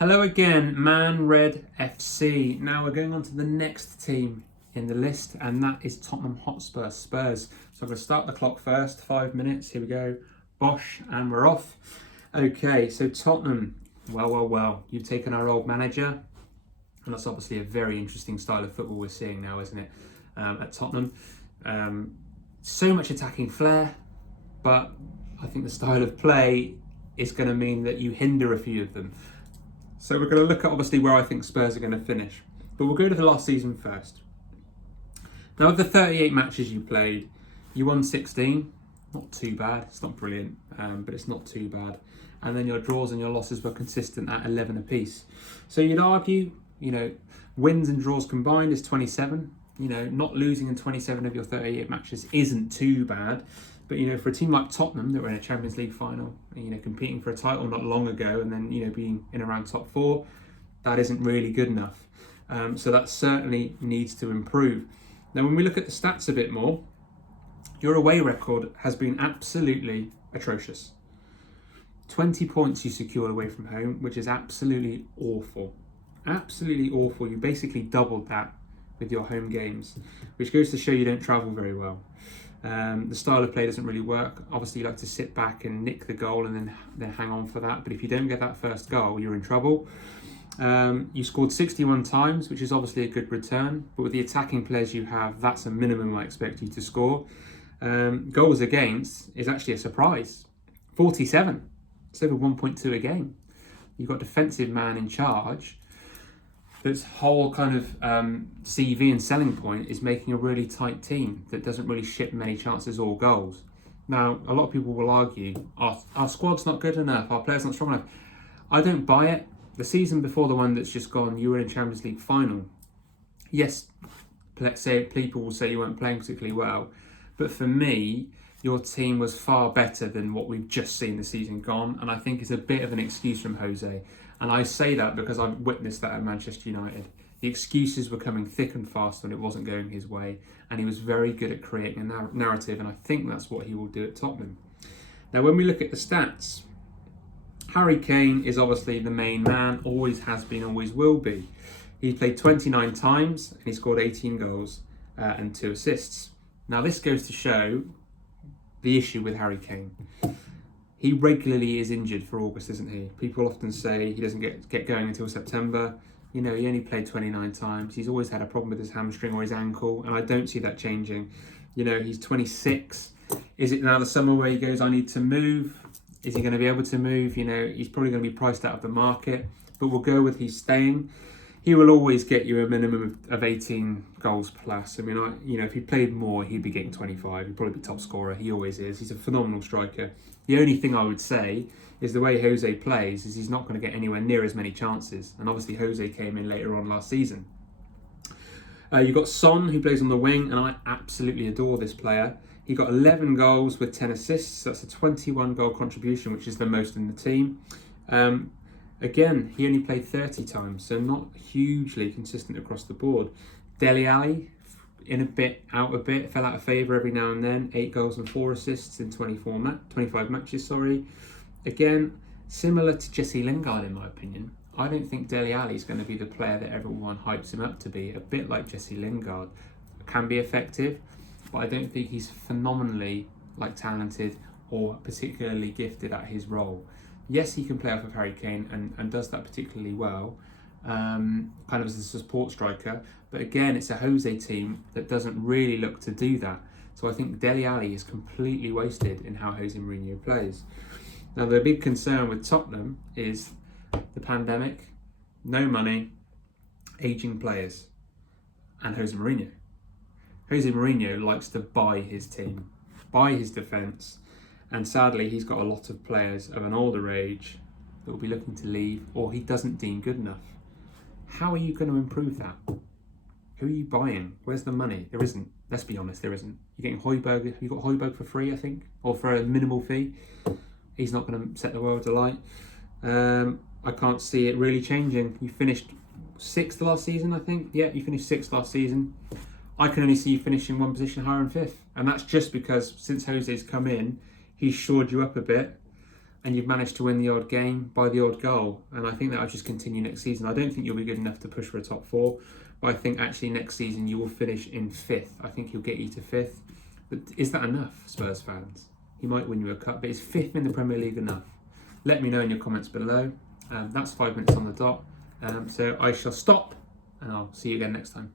Hello again, manredFC. Now we're going on to the next team in the list, and that is Tottenham Hotspur, Spurs. So I'm going to start the clock first, 5 minutes. Here we go. Bosh, and we're off. Okay, so Tottenham. Well. You've taken our old manager, and that's obviously a very interesting style of football we're seeing now, isn't it? At Tottenham. So much attacking flair, but I think the style of play is going to mean that you hinder a few of them. So we're going to look at obviously where I think Spurs are going to finish. But we'll go to the last season first. Now, of the 38 matches you played, you won 16. Not too bad. It's not brilliant, but it's not too bad. And then your draws and your losses were consistent at 11 apiece. So you'd argue, wins and draws combined is 27. Not losing in 27 of your 38 matches isn't too bad. But, for a team like Tottenham that were in a Champions League final, competing for a title not long ago and then, being in around top four, that isn't really good enough. So that certainly needs to improve. Now, when we look at the stats a bit more, your away record has been absolutely atrocious. 20 points you secured away from home, which is absolutely awful. Absolutely awful. You basically doubled that with your home games, which goes to show you don't travel very well. The style of play doesn't really work. Obviously, you like to sit back and nick the goal and then hang on for that. But if you don't get that first goal, you're in trouble. You scored 61 times, which is obviously a good return. But with the attacking players you have, that's a minimum I expect you to score. Goals against is actually a surprise. 47. It's over 1.2 a game. You've got a defensive man in charge. This whole kind of CV and selling point is making a really tight team that doesn't really ship many chances or goals. Now, a lot of people will argue, our squad's not good enough, our players not strong enough. I don't buy it. The season before the one that's just gone, you were in a Champions League final. Yes, let's say people will say you weren't playing particularly well, but for me, your team was far better than what we've just seen the season gone, and I think it's a bit of an excuse from Jose. And I say that because I've witnessed that at Manchester United. The excuses were coming thick and fast when it wasn't going his way, and he was very good at creating a narrative, and I think that's what he will do at Tottenham. Now, when we look at the stats, Harry Kane is obviously the main man, always has been, always will be. He played 29 times, and he scored 18 goals and 2 assists. Now, this goes to show the issue with Harry Kane. He regularly is injured for August, isn't he? People often say he doesn't get going until September. He only played 29 times. He's always had a problem with his hamstring or his ankle, and I don't see that changing. He's 26. Is it now the summer where he goes, I need to move? Is he going to be able to move? He's probably going to be priced out of the market, but we'll go with he's staying. He will always get you a minimum of 18 goals plus. I mean, if he played more, he'd be getting 25. He'd probably be top scorer. He always is. He's a phenomenal striker. The only thing I would say is the way Jose plays is he's not going to get anywhere near as many chances. And obviously Jose came in later on last season. You've got Son, who plays on the wing, and I absolutely adore this player. He got 11 goals with 10 assists. That's a 21 goal contribution, which is the most in the team. Again, he only played 30 times, so not hugely consistent across the board. Dele Alli, out a bit, fell out of favour every now and then. 8 goals and 4 assists in 25 matches. Again, similar to Jesse Lingard in my opinion. I don't think Dele Alli is going to be the player that everyone hypes him up to be. A bit like Jesse Lingard. Can be effective, but I don't think he's phenomenally talented or particularly gifted at his role. Yes, he can play off of Harry Kane and does that particularly well, kind of as a support striker. But again, it's a Jose team that doesn't really look to do that. So I think Dele Alli is completely wasted in how Jose Mourinho plays. Now, the big concern with Tottenham is the pandemic, no money, ageing players, and Jose Mourinho. Jose Mourinho likes to buy his team, buy his defence, and sadly he's got a lot of players of an older age that will be looking to leave or he doesn't deem good enough. How are you going to improve that? Who are you buying? Where's the money? There isn't. Let's be honest, there isn't. You're getting Højbjerg. You got Højbjerg for free, I think, or for a minimal fee. He's not going to set the world alight. I can't see it really changing. You finished 6th last season, I think. Yeah, you finished 6th last season. I can only see you finishing one position higher than 5th. And that's just because since Jose's come in, he's shored you up a bit. and you've managed to win the odd game by the odd goal. And I think that'll just continue next season. I don't think you'll be good enough to push for a top 4, but I think actually next season you will finish in 5th. I think he'll get you to 5th. But is that enough, Spurs fans? He might win you a cup, but is 5th in the Premier League enough? Let me know in your comments below. That's 5 minutes on the dot. So I shall stop, and I'll see you again next time.